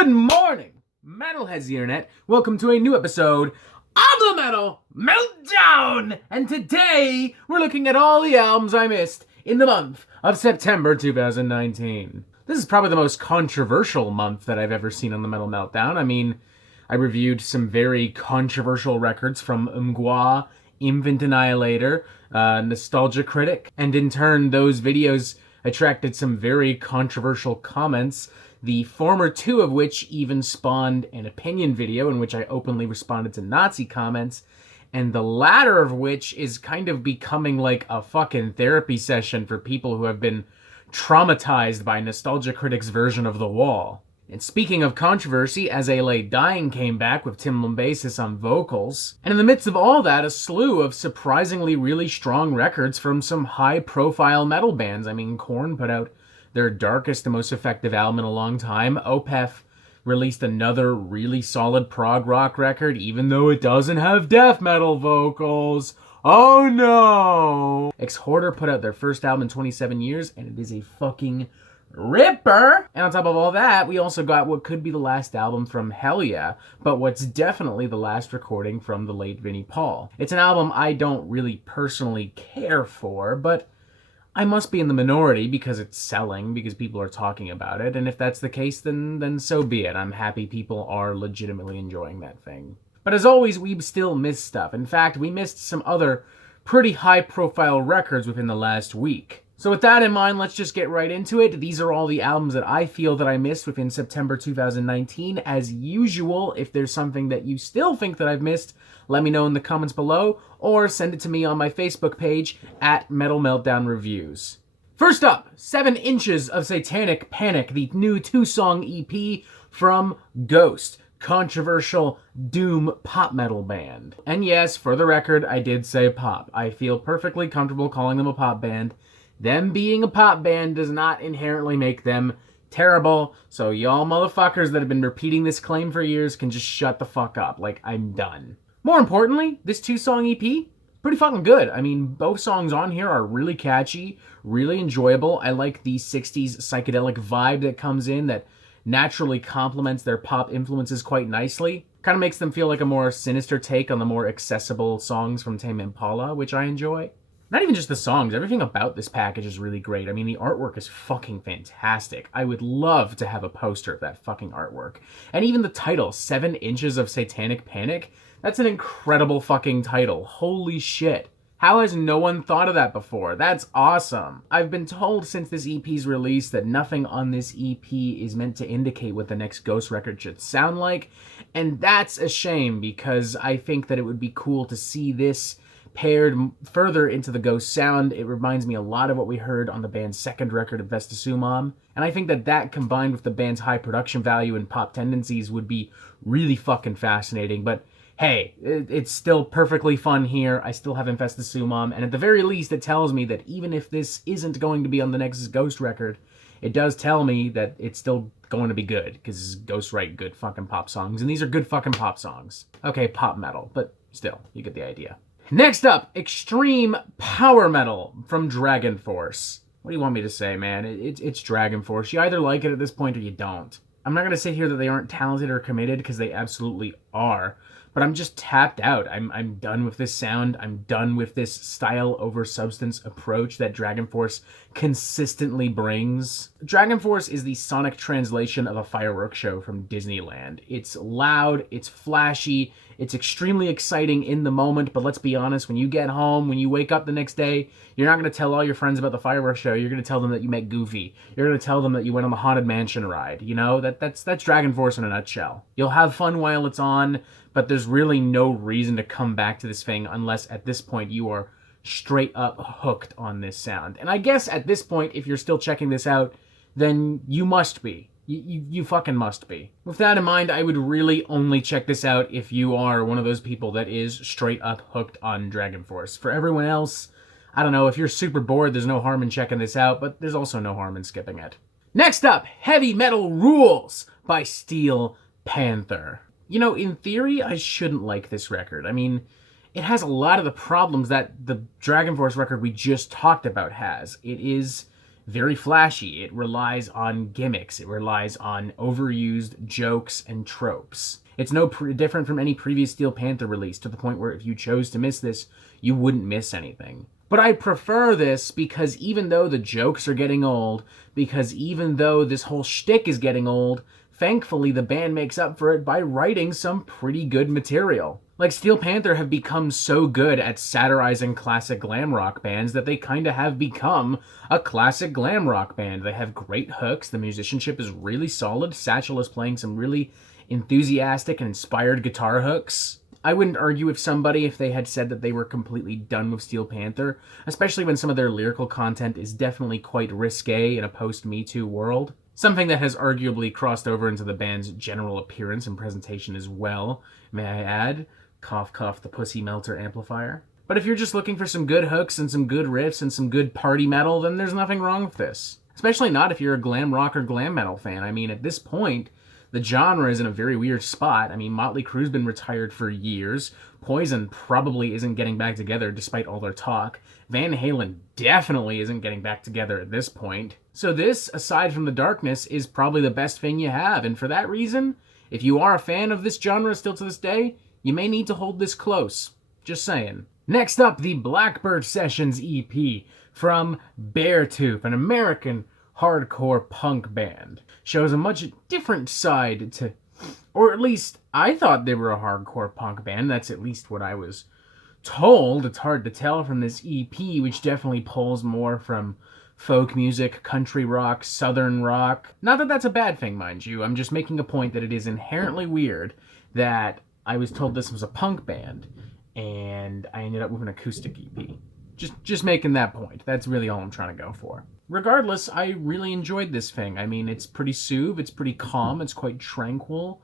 Good morning, Metalheads of the Internet. Welcome to a new episode of the Metal Meltdown. And today, we're looking at all the albums I missed in the month of September 2019. This is probably the most controversial month that I've ever seen on the Metal Meltdown. I mean, I reviewed some very controversial records from Mgwa, Infant Annihilator, Nostalgia Critic, and in turn, those videos attracted some very controversial comments, the former two of which even spawned an opinion video in which I openly responded to Nazi comments, and the latter of which is kind of becoming like a fucking therapy session for people who have been traumatized by Nostalgia Critic's version of The Wall. And speaking of controversy, As I Lay Dying came back with Tim Lambesis on vocals. And in the midst of all that, a slew of surprisingly really strong records from some high-profile metal bands. I mean, Korn put out their darkest and most effective album in a long time. Opeth released another really solid prog rock record, even though it doesn't have death metal vocals. Oh no! Ex-Hoarder put out their first album in 27 years, and it is a fucking ripper! And on top of all that, we also got what could be the last album from Hell Yeah, but what's definitely the last recording from the late Vinnie Paul. It's an album I don't really personally care for, but I must be in the minority because it's selling, because people are talking about it, and if that's the case, then so be it. I'm happy people are legitimately enjoying that thing. But as always, we still missed stuff. In fact, we missed some other pretty high-profile records within the last week. So with that in mind, let's just get right into it. These are all the albums that I feel that I missed within September 2019. As usual, if there's something that you still think that I've missed, let me know in the comments below, or send it to me on my Facebook page at Metal Meltdown Reviews. First up, 7 Inches of Satanic Panic, the new 2-song EP from Ghost, controversial doom pop metal band. And yes, for the record, I did say pop. I feel perfectly comfortable calling them a pop band. Them being a pop band does not inherently make them terrible, so y'all motherfuckers that have been repeating this claim for years can just shut the fuck up. Like, I'm done. More importantly, this 2-song EP, pretty fucking good. I mean, both songs on here are really catchy, really enjoyable. I like the 60s psychedelic vibe that comes in that naturally complements their pop influences quite nicely. Kind of makes them feel like a more sinister take on the more accessible songs from Tame Impala, which I enjoy. Not even just the songs, everything about this package is really great. I mean, the artwork is fucking fantastic. I would love to have a poster of that fucking artwork. And even the title, 7 Inches of Satanic Panic, that's an incredible fucking title. Holy shit. How has no one thought of that before? That's awesome. I've been told since this EP's release that nothing on this EP is meant to indicate what the next Ghost record should sound like, and that's a shame because I think that it would be cool to see this paired further into the Ghost sound. It reminds me a lot of what we heard on the band's second record, Vesta Sumam, and I think that combined with the band's high production value and pop tendencies would be really fucking fascinating. But hey, it's still perfectly fun here. I still have Infesta Sumam, and at the very least it tells me that even if this isn't going to be on the next Ghost record, it does tell me that it's still going to be good, because Ghost write good fucking pop songs, and these are good fucking pop songs. Okay, pop metal, but still, you get the idea. Next up, extreme power metal from DragonForce. What do you want me to say, man? It's DragonForce. You either like it at this point or you don't. I'm not going to say here that they aren't talented or committed, because they absolutely are. But I'm just tapped out. I'm done with this sound. I'm done with this style over substance approach that DragonForce consistently brings. DragonForce is the sonic translation of a fireworks show from Disneyland. It's loud, it's flashy, it's extremely exciting in the moment, but let's be honest, when you get home, when you wake up the next day, you're not going to tell all your friends about the fireworks show. You're going to tell them that you met Goofy. You're going to tell them that you went on the Haunted Mansion ride. You know, that's DragonForce in a nutshell. You'll have fun while it's on, but there's really no reason to come back to this thing unless at this point you are straight up hooked on this sound. And I guess at this point, if you're still checking this out, then you must be. You fucking must be. With that in mind, I would really only check this out if you are one of those people that is straight up hooked on DragonForce. For everyone else, I don't know, if you're super bored, there's no harm in checking this out, but there's also no harm in skipping it. Next up, Heavy Metal Rules by Steel Panther. You know, in theory, I shouldn't like this record. I mean, it has a lot of the problems that the DragonForce record we just talked about has. It is very flashy. It relies on gimmicks. It relies on overused jokes and tropes. It's no different from any previous Steel Panther release, to the point where if you chose to miss this, you wouldn't miss anything. But I prefer this because even though the jokes are getting old, because even though this whole shtick is getting old, thankfully the band makes up for it by writing some pretty good material. Like, Steel Panther have become so good at satirizing classic glam rock bands that they kinda have become a classic glam rock band. They have great hooks, the musicianship is really solid, Satchel is playing some really enthusiastic and inspired guitar hooks. I wouldn't argue with somebody if they had said that they were completely done with Steel Panther, especially when some of their lyrical content is definitely quite risque in a post-Me Too world. Something that has arguably crossed over into the band's general appearance and presentation as well, may I add. Cough, cough, the pussy melter amplifier. But if you're just looking for some good hooks and some good riffs and some good party metal, then there's nothing wrong with this. Especially not if you're a glam rock or glam metal fan. I mean, at this point, the genre is in a very weird spot. I mean, Motley Crue's been retired for years. Poison probably isn't getting back together despite all their talk. Van Halen definitely isn't getting back together at this point. So this, aside from the darkness, is probably the best thing you have. And for that reason, if you are a fan of this genre still to this day, you may need to hold this close. Just saying. Next up, the Blackbird Sessions EP from Beartooth, an American hardcore punk band. Shows a much different side to, or at least I thought they were a hardcore punk band. That's at least what I was told. It's hard to tell from this EP, which definitely pulls more from folk music, country rock, southern rock. Not that that's a bad thing, mind you. I'm just making a point that it is inherently weird that I was told this was a punk band, and I ended up with an acoustic EP. Just making that point. That's really all I'm trying to go for. Regardless, I really enjoyed this thing. I mean, it's pretty soothe, it's pretty calm, it's quite tranquil.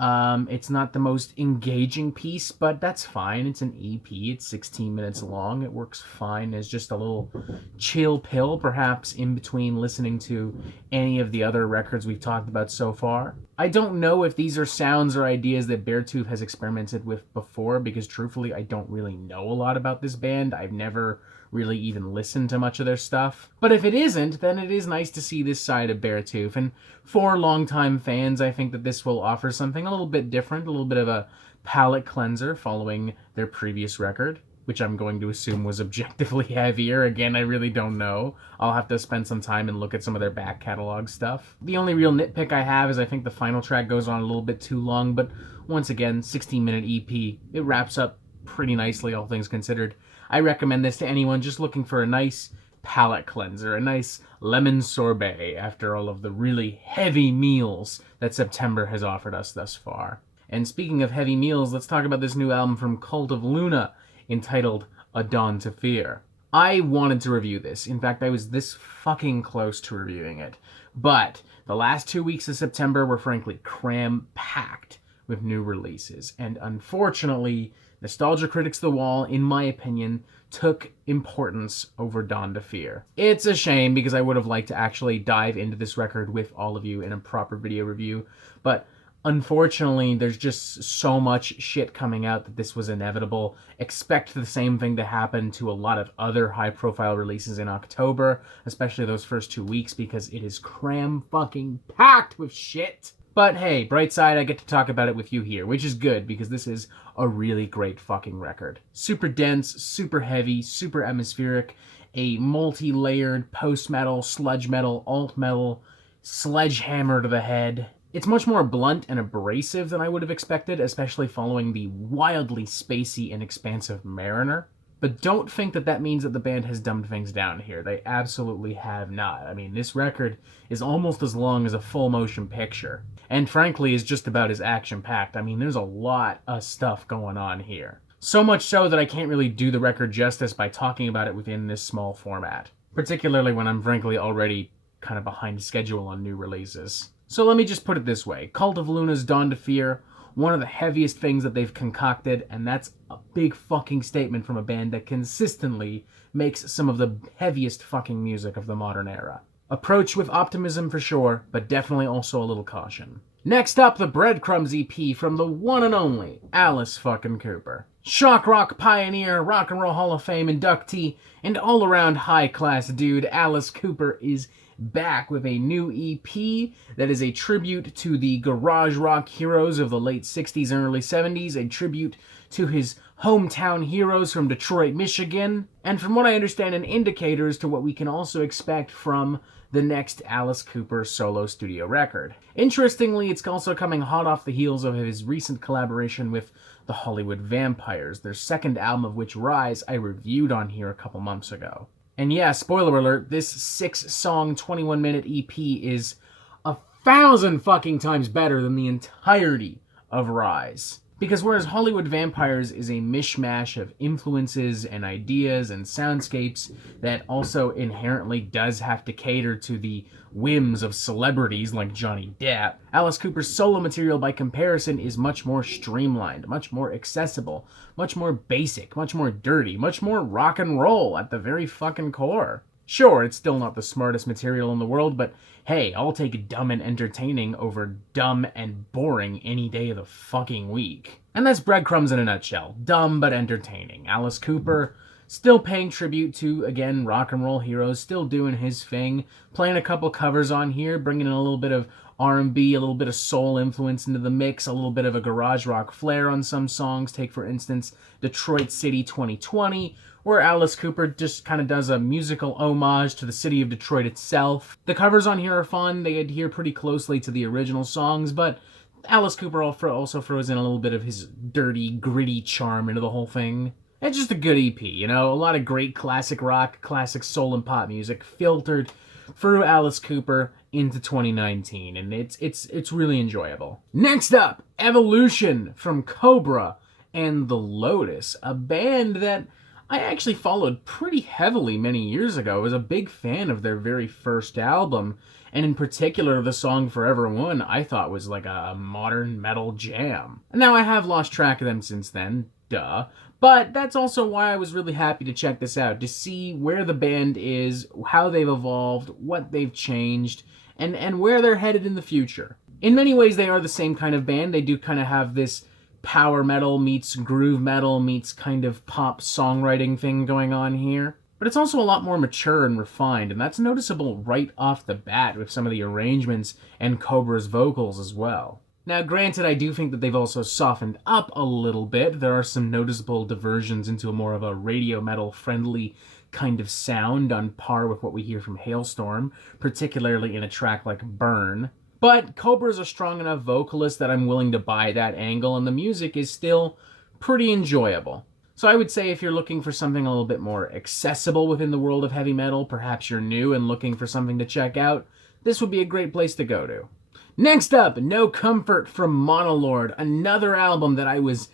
It's not the most engaging piece, but that's fine. It's an EP, it's 16 minutes long. It works fine as just a little chill pill, perhaps in between listening to any of the other records we've talked about so far. I don't know if these are sounds or ideas that Beartooth has experimented with before, because truthfully, I don't really know a lot about this band. I've never really even listened to much of their stuff. But if it isn't, then it is nice to see this side of Beartooth. And for longtime fans, I think that this will offer something a little bit different, a little bit of a palate cleanser following their previous record, which I'm going to assume was objectively heavier. Again, I really don't know. I'll have to spend some time and look at some of their back catalog stuff. The only real nitpick I have is I think the final track goes on a little bit too long, but once again, 16-minute EP. It wraps up pretty nicely, all things considered. I recommend this to anyone just looking for a nice palate cleanser, a nice lemon sorbet after all of the really heavy meals that September has offered us thus far. And speaking of heavy meals, let's talk about this new album from Cult of Luna, entitled A Dawn to Fear. I wanted to review this. In fact, I was this fucking close to reviewing it. But the last 2 weeks of September were frankly cram-packed with new releases. And unfortunately, Nostalgia Critics The Wall, in my opinion, took importance over Dawn to Fear. It's a shame because I would have liked to actually dive into this record with all of you in a proper video review. But unfortunately, there's just so much shit coming out that this was inevitable. Expect the same thing to happen to a lot of other high-profile releases in October, especially those first 2 weeks, because it is cram-fucking-packed with shit. But hey, bright side, I get to talk about it with you here, which is good, because this is a really great fucking record. Super dense, super heavy, super atmospheric, a multi-layered post-metal, sludge metal, alt-metal, sledgehammer to the head. It's much more blunt and abrasive than I would have expected, especially following the wildly spacey and expansive Mariner. But don't think that that means that the band has dumbed things down here. They absolutely have not. I mean, this record is almost as long as a full motion picture. And frankly, is just about as action-packed. I mean, there's a lot of stuff going on here. So much so that I can't really do the record justice by talking about it within this small format. Particularly when I'm frankly already kind of behind schedule on new releases. So let me just put it this way. Cult of Luna's Dawn to Fear, one of the heaviest things that they've concocted, and that's a big fucking statement from a band that consistently makes some of the heaviest fucking music of the modern era. Approach with optimism for sure, but definitely also a little caution. Next up, the Breadcrumbs EP from the one and only Alice fucking Cooper. shock rock pioneer, rock and roll Hall of Fame inductee, and all-around high-class dude, Alice Cooper is back with a new EP that is a tribute to the garage rock heroes of the late 60s and early 70s, a tribute to his hometown heroes from Detroit, Michigan, and from what I understand, an indicator as to what we can also expect from the next Alice Cooper solo studio record. Interestingly, it's also coming hot off the heels of his recent collaboration with the Hollywood Vampires, their second album of which, Rise, I reviewed on here a couple months ago. And yeah, spoiler alert, this 6-song, 21-minute EP is 1,000 fucking times better than the entirety of Rise. Because whereas Hollywood Vampires is a mishmash of influences and ideas and soundscapes that also inherently does have to cater to the whims of celebrities like Johnny Depp, Alice Cooper's solo material by comparison is much more streamlined, much more accessible, much more basic, much more dirty, much more rock and roll at the very fucking core. Sure, it's still not the smartest material in the world, but hey, I'll take dumb and entertaining over dumb and boring any day of the fucking week. And that's Breadcrumbs in a nutshell. Dumb but entertaining. Alice Cooper still paying tribute to, again, rock and roll heroes, still doing his thing, playing a couple covers on here, bringing in a little bit of R&B, a little bit of soul influence into the mix, a little bit of a garage rock flair on some songs. Take, for instance, Detroit City 2020, where Alice Cooper just kind of does a musical homage to the city of Detroit itself. The covers on here are fun. They adhere pretty closely to the original songs, but Alice Cooper also throws in a little bit of his dirty, gritty charm into the whole thing. It's just a good EP, you know? A lot of great classic rock, classic soul and pop music filtered through Alice Cooper into 2019, and it's really enjoyable. Next up, Evolution from Kobra and the Lotus, a band that I actually followed pretty heavily many years ago. I was a big fan of their very first album, and in particular the song Forever One I thought was like a modern metal jam. And now I have lost track of them since then, duh. But that's also why I was really happy to check this out, to see where the band is, how they've evolved, what they've changed, and where they're headed in the future. In many ways they are the same kind of band. They do kind of have this power metal meets groove metal meets kind of pop songwriting thing going on here. But it's also a lot more mature and refined, and that's noticeable right off the bat with some of the arrangements and Kobra's vocals as well. Now, granted, I do think that they've also softened up a little bit. There are some noticeable diversions into a more of a radio metal friendly kind of sound on par with what we hear from Hailstorm, particularly in a track like Burn. But Kobra's a strong enough vocalist that I'm willing to buy that angle, and the music is still pretty enjoyable. So I would say if you're looking for something a little bit more accessible within the world of heavy metal, perhaps you're new and looking for something to check out, this would be a great place to go to. Next up, No Comfort from Monolord, another album that I was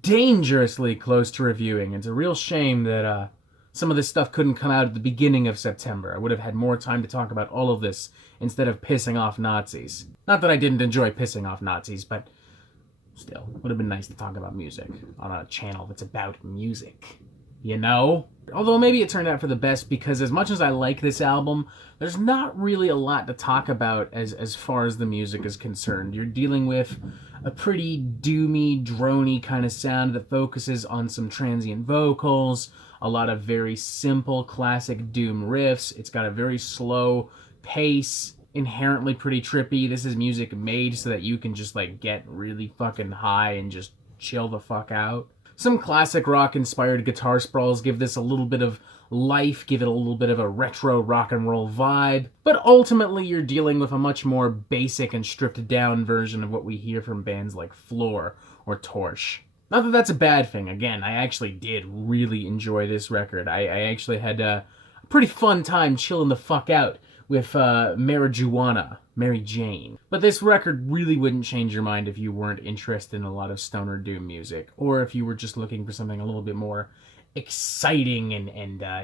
dangerously close to reviewing. It's a real shame that some of this stuff couldn't come out at the beginning of September. I would have had more time to talk about all of this instead of pissing off Nazis. Not that I didn't enjoy pissing off Nazis, but still, it would have been nice to talk about music on a channel that's about music. You know? Although maybe it turned out for the best, because as much as I like this album, there's not really a lot to talk about as far as the music is concerned. You're dealing with a pretty doomy, drony kind of sound that focuses on some transient vocals, a lot of very simple classic doom riffs. It's got a very slow pace, inherently pretty trippy. This is music made so that you can just like get really fucking high and just chill the fuck out. Some classic rock-inspired guitar sprawls give this a little bit of life, give it a little bit of a retro rock and roll vibe, but ultimately you're dealing with a much more basic and stripped-down version of what we hear from bands like Floor or Torch. Not that that's a bad thing. Again, I actually did really enjoy this record. I actually had a pretty fun time chilling the fuck out with Marijuana, Mary Jane. But this record really wouldn't change your mind if you weren't interested in a lot of stoner doom music, or if you were just looking for something a little bit more exciting and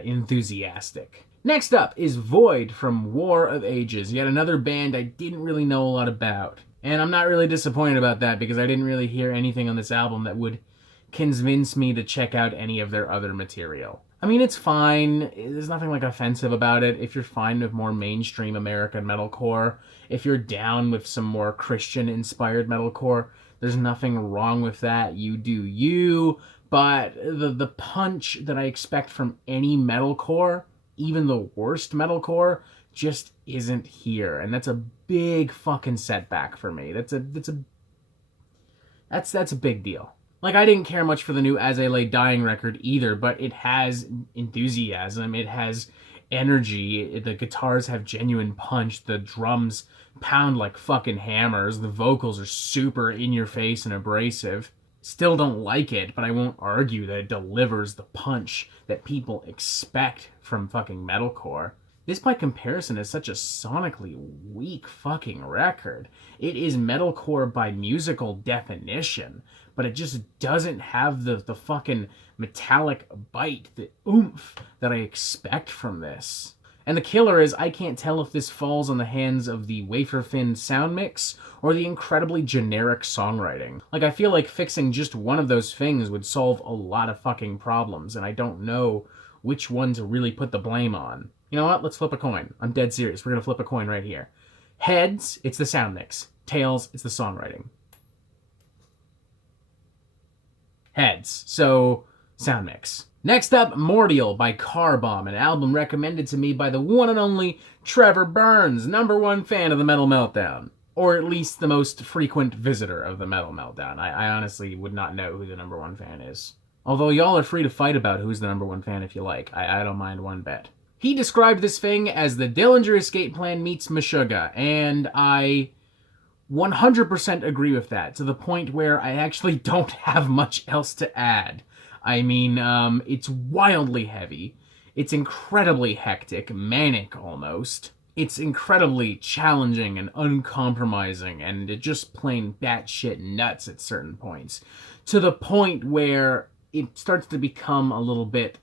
enthusiastic. Next up is Void from War of Ages, yet another band I didn't really know a lot about. And I'm not really disappointed about that, because I didn't really hear anything on this album that would convince me to check out any of their other material. I mean, it's fine. There's nothing like offensive about it. If you're fine with more mainstream American metalcore, if you're down with some more Christian-inspired metalcore, there's nothing wrong with that. You do you. But the punch that I expect from any metalcore, even the worst metalcore, just isn't here. And that's a big fucking setback for me. That's a big deal. Like, I didn't care much for the new As I Lay Dying record either, but it has enthusiasm, it has energy, the guitars have genuine punch, the drums pound like fucking hammers, the vocals are super in-your-face and abrasive. Still don't like it, but I won't argue that it delivers the punch that people expect from fucking metalcore. This, by comparison, is such a sonically weak fucking record. It is metalcore by musical definition, but it just doesn't have the fucking metallic bite, the oomph that I expect from this. And the killer is, I can't tell if this falls on the hands of the wafer-thin sound mix or the incredibly generic songwriting. Like, I feel like fixing just one of those things would solve a lot of fucking problems, and I don't know which one to really put the blame on. You know what? Let's flip a coin. I'm dead serious. We're gonna flip a coin right here. Heads, it's the sound mix. Tails, it's the songwriting. Heads. So, sound mix. Next up, Mordial by Car Bomb, an album recommended to me by the one and only Trevor Burns, #1 fan of the Metal Meltdown. Or at least the most frequent visitor of the Metal Meltdown. I honestly would not know who the #1 fan is. Although y'all are free to fight about who's the #1 fan if you like. I don't mind one bit. He described this thing as the Dillinger Escape Plan meets Meshuggah, and I 100% agree with that, to the point where I actually don't have much else to add. I mean, it's wildly heavy, it's incredibly hectic, manic almost, it's incredibly challenging and uncompromising, and it just plain batshit nuts at certain points, to the point where it starts to become a little bit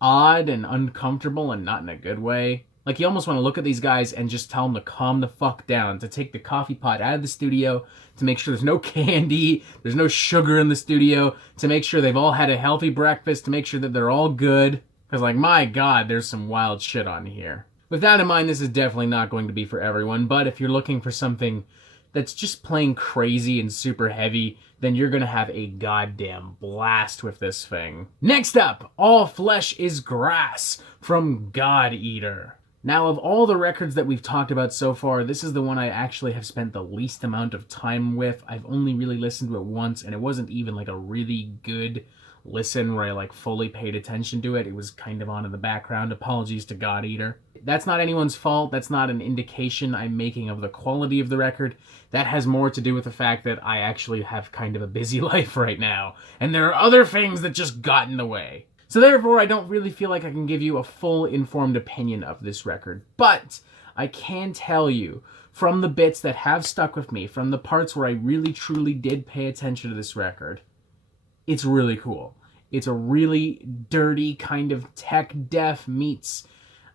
odd and uncomfortable, and not in a good way. Like, you almost want to look at these guys and just tell them to calm the fuck down, to take the coffee pot out of the studio, to make sure there's no candy, there's no sugar in the studio, to make sure they've all had a healthy breakfast, to make sure that they're all good. Because, like, my god, there's some wild shit on here. With that in mind, this is definitely not going to be for everyone, but if you're looking for something that's just plain crazy and super heavy, then you're gonna have a goddamn blast with this thing. Next up, All Flesh is Grass from Godeater. Now, of all the records that we've talked about so far, this is the one I actually have spent the least amount of time with. I've only really listened to it once, and it wasn't even like a really good listen where I like fully paid attention to it. It was kind of on in the background. Apologies to Godeater. That's not anyone's fault. That's not an indication I'm making of the quality of the record. That has more to do with the fact that I actually have kind of a busy life right now, and there are other things that just got in the way. So therefore, I don't really feel like I can give you a full informed opinion of this record, but I can tell you, from the bits that have stuck with me, from the parts where I really truly did pay attention to this record, it's really cool. It's a really dirty kind of tech death meets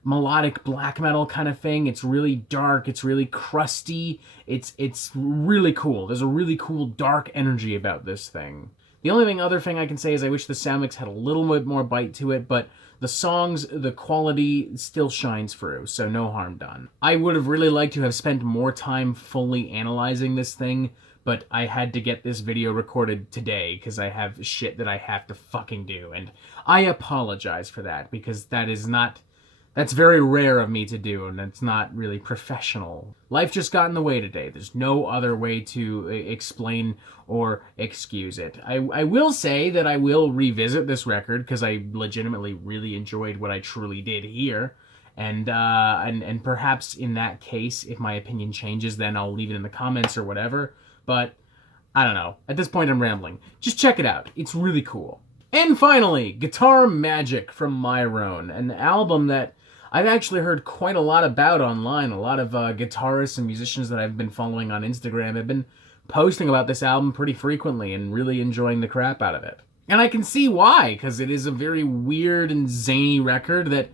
melodic black metal kind of thing. It's really dark, it's really crusty, it's really cool. There's a really cool dark energy about this thing. The only other thing I can say is I wish the sound mix had a little bit more bite to it, but the songs, the quality still shines through, so no harm done. I would have really liked to have spent more time fully analyzing this thing, but I had to get this video recorded today because I have shit that I have to fucking do, and I apologize for that, because that's very rare of me to do, and it's not really professional. Life just got in the way today. There's no other way to explain or excuse it. I will say that I will revisit this record, because I legitimately really enjoyed what I truly did here. And perhaps in that case, if my opinion changes, then I'll leave it in the comments or whatever. But, I don't know. At this point, I'm rambling. Just check it out. It's really cool. And finally, Guitar Magic from Myrone, an album that I've actually heard quite a lot about online. A lot of guitarists and musicians that I've been following on Instagram have been posting about this album pretty frequently and really enjoying the crap out of it. And I can see why, because it is a very weird and zany record that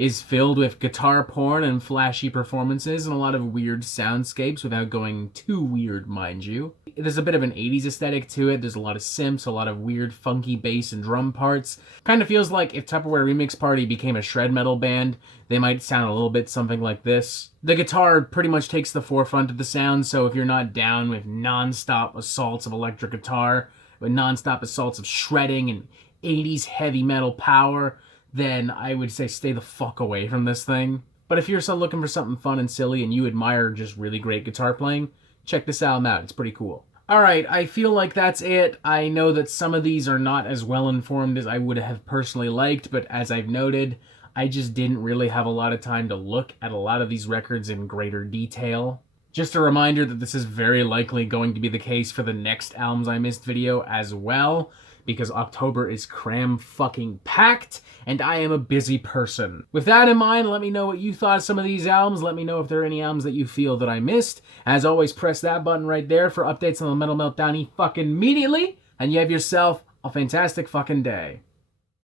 is filled with guitar porn and flashy performances and a lot of weird soundscapes without going too weird, mind you. There's a bit of an 80s aesthetic to it. There's a lot of synths, a lot of weird funky bass and drum parts. Kind of feels like if Tupperware Remix Party became a shred metal band, they might sound a little bit something like this. The guitar pretty much takes the forefront of the sound, so if you're not down with non-stop assaults of electric guitar, with non-stop assaults of shredding and 80s heavy metal power, then I would say stay the fuck away from this thing. But if you're still looking for something fun and silly and you admire just really great guitar playing, check this album out. It's pretty cool. Alright, I feel like that's it. I know that some of these are not as well informed as I would have personally liked, but as I've noted, I just didn't really have a lot of time to look at a lot of these records in greater detail. Just a reminder that this is very likely going to be the case for the next Albums I Missed video as well, because October is cram-fucking-packed, and I am a busy person. With that in mind, let me know what you thought of some of these albums. Let me know if there are any albums that you feel that I missed. As always, press that button right there for updates on the Metal Meltdown fucking immediately, and you have yourself a fantastic fucking day.